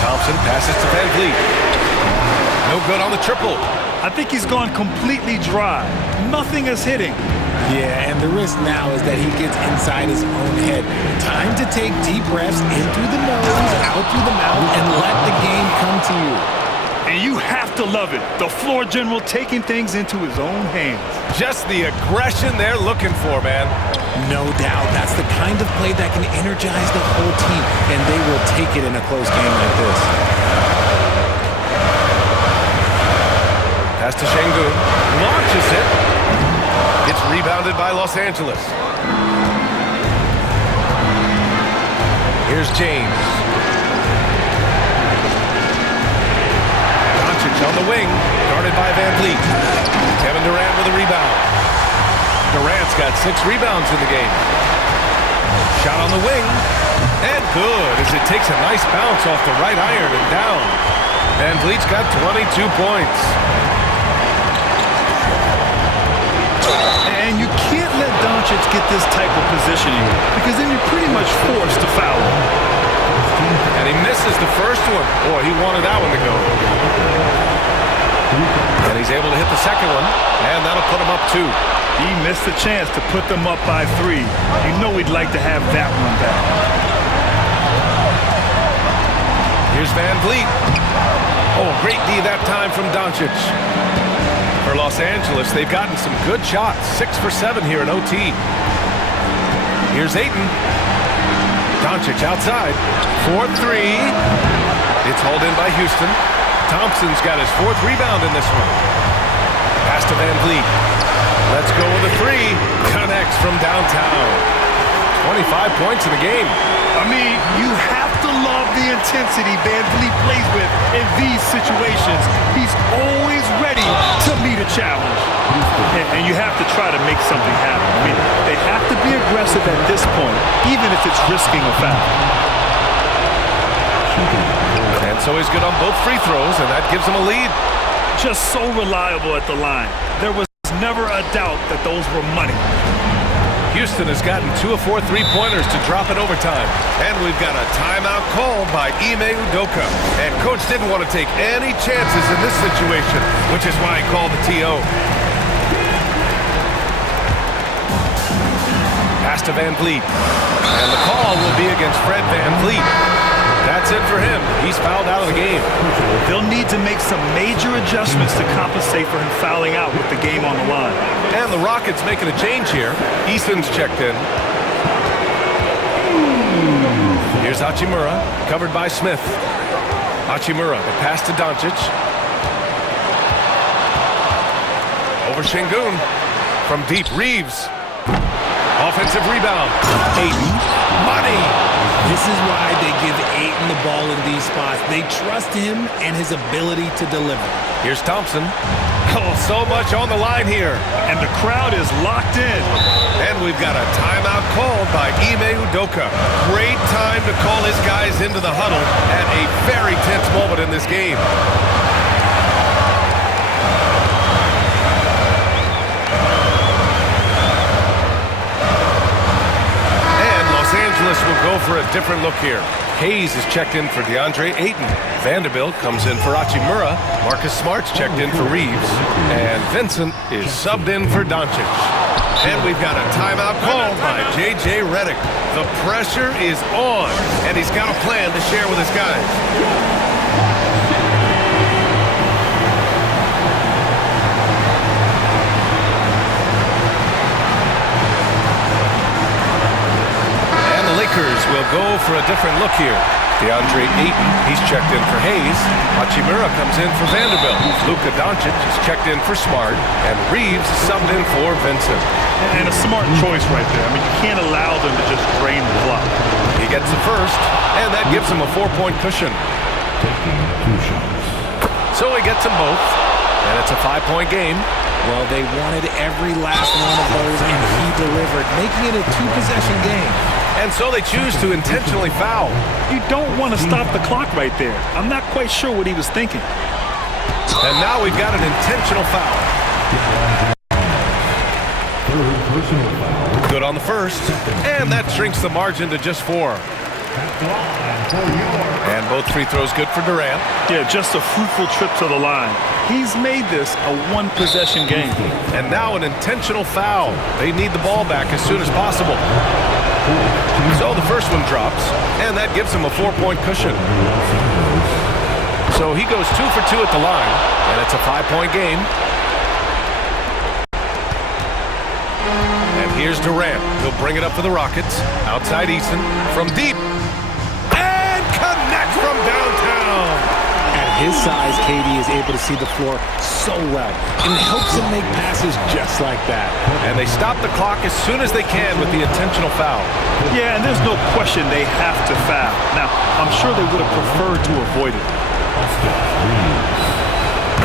Thompson passes to Van Vliet. No good on the triple. I think he's gone completely dry. Nothing is hitting. Yeah, and the risk now is that he gets inside his own head. Time to take deep breaths in through the nose, out through the mouth, and let the game come to you. And you have to love it. The floor general taking things into his own hands. Just the aggression they're looking for, man. No doubt. That's the kind of play that can energize the whole team, and they will take it in a close game like this. Pass to Şengün. Launches it. It's rebounded by Los Angeles. Here's James. Doncic on the wing. Guarded by Van Vliet. Kevin Durant with a rebound. Durant's got 6 rebounds in the game. Shot on the wing. And good as it takes a nice bounce off the right iron and down. Van Vliet's got 22 points. And you can't let Doncic get this type of positioning because then you're pretty much forced to foul him. And he misses the first one. Boy, he wanted that one to go. And he's able to hit the second one, and that'll put him up 2. He missed the chance to put them up by 3. You know he'd like to have that one back. Here's Van Vliet. Oh, great D that time from Doncic. For Los Angeles, they've gotten some good shots. 6 for 7 here in OT. Here's Ayton. Doncic outside. 4-3. It's hauled in by Houston. Thompson's got his 4th rebound in this one. Pass to Van Vliet. Let's go with a 3. Connects from downtown. 25 points in the game. I mean, you have to love intensity Van Vliet plays with in these situations. He's always ready to meet a challenge. And you have to try to make something happen. I mean, they have to be aggressive at this point, even if it's risking a foul. And so he's good on both free throws, and that gives him a lead. Just so reliable at the line. There was never a doubt that those were money. Houston has gotten 2 of 4 3-pointers to drop in overtime. And we've got a timeout called by Ime Udoka. And coach didn't want to take any chances in this situation, which is why he called the TO. Pass to Van Vliet. And the call will be against Fred Van Vliet. That's it for him. He's fouled out of the game. They'll need to make some major adjustments to compensate for him fouling out with the game on the line. And the Rockets making a change here. Easton's checked in. Here's Hachimura, covered by Smith. Hachimura, the pass to Doncic. Over Şengün. From deep, Reeves. Offensive rebound. Ayton. Money. This is why they give Ayton the ball in these spots. They trust him and his ability to deliver. Here's Thompson. Oh, so much on the line here. And the crowd is locked in. And we've got a timeout called by Ime Udoka. Great time to call his guys into the huddle at a very tense moment in this game. Will go for a different look here. Hayes is checked in for DeAndre Ayton. Vanderbilt comes in for Hachimura. Marcus Smart's checked in for Reeves. And Vincent is subbed in for Doncic. And we've got a timeout called by J.J. Redick. The pressure is on, and he's got a plan to share with his guys. Will go for a different look here. DeAndre Ayton, he's checked in for Hayes. Hachimura comes in for Vanderbilt. Luka Doncic is checked in for Smart. And Reeves is subbed in for Vincent. And a smart choice right there. I mean, you can't allow them to just drain the clock. He gets the first, and that gives him a 4-point cushion. So he gets them both, and it's a 5-point game. Well, they wanted every last one of those, and he delivered, making it a 2-possession game. And so they choose to intentionally foul. You don't want to stop the clock right there. I'm not quite sure what he was thinking. And now we've got an intentional foul. Good on the first. And that shrinks the margin to just 4. And both free throws good for Durant. Yeah, just a fruitful trip to the line. He's made this a 1-possession game. And now an intentional foul. They need the ball back as soon as possible. So the first one drops, and that gives him a 4-point cushion. So he goes 2 for 2 at the line, and it's a 5-point game. And here's Durant. He'll bring it up for the Rockets. Outside Easton from deep. And connect from downtown. At his size, KD is able to see the floor so well, and helps him make passes just like that. And they stop the clock as soon as they can with the intentional foul. Yeah, and there's no question they have to foul. Now, I'm sure they would have preferred to avoid it.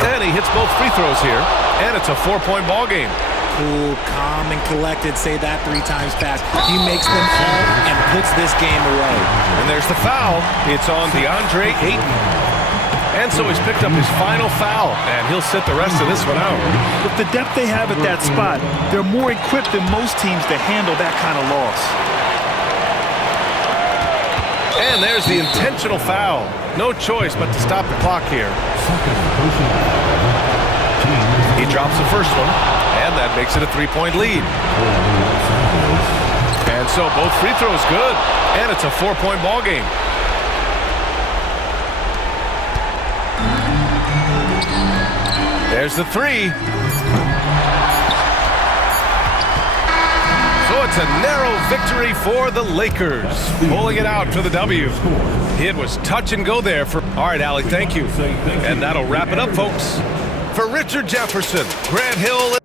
And he hits both free throws here, and it's a 4-point ball game. Cool, calm, and collected. Say that 3 times fast. He makes them fall and puts this game away. And there's the foul. It's on DeAndre Ayton. And so he's picked up his final foul, and he'll sit the rest of this one out. With the depth they have at that spot, they're more equipped than most teams to handle that kind of loss. And there's the intentional foul. No choice but to stop the clock here. He drops the first one, and that makes it a 3-point lead. And so both free throws good, and it's a 4-point ball game. There's the 3. So it's a narrow victory for the Lakers, pulling it out for the W. It was touch and go there for... All right, Allie, thank you. And that'll wrap it up, folks. For Richard Jefferson, Grant Hill...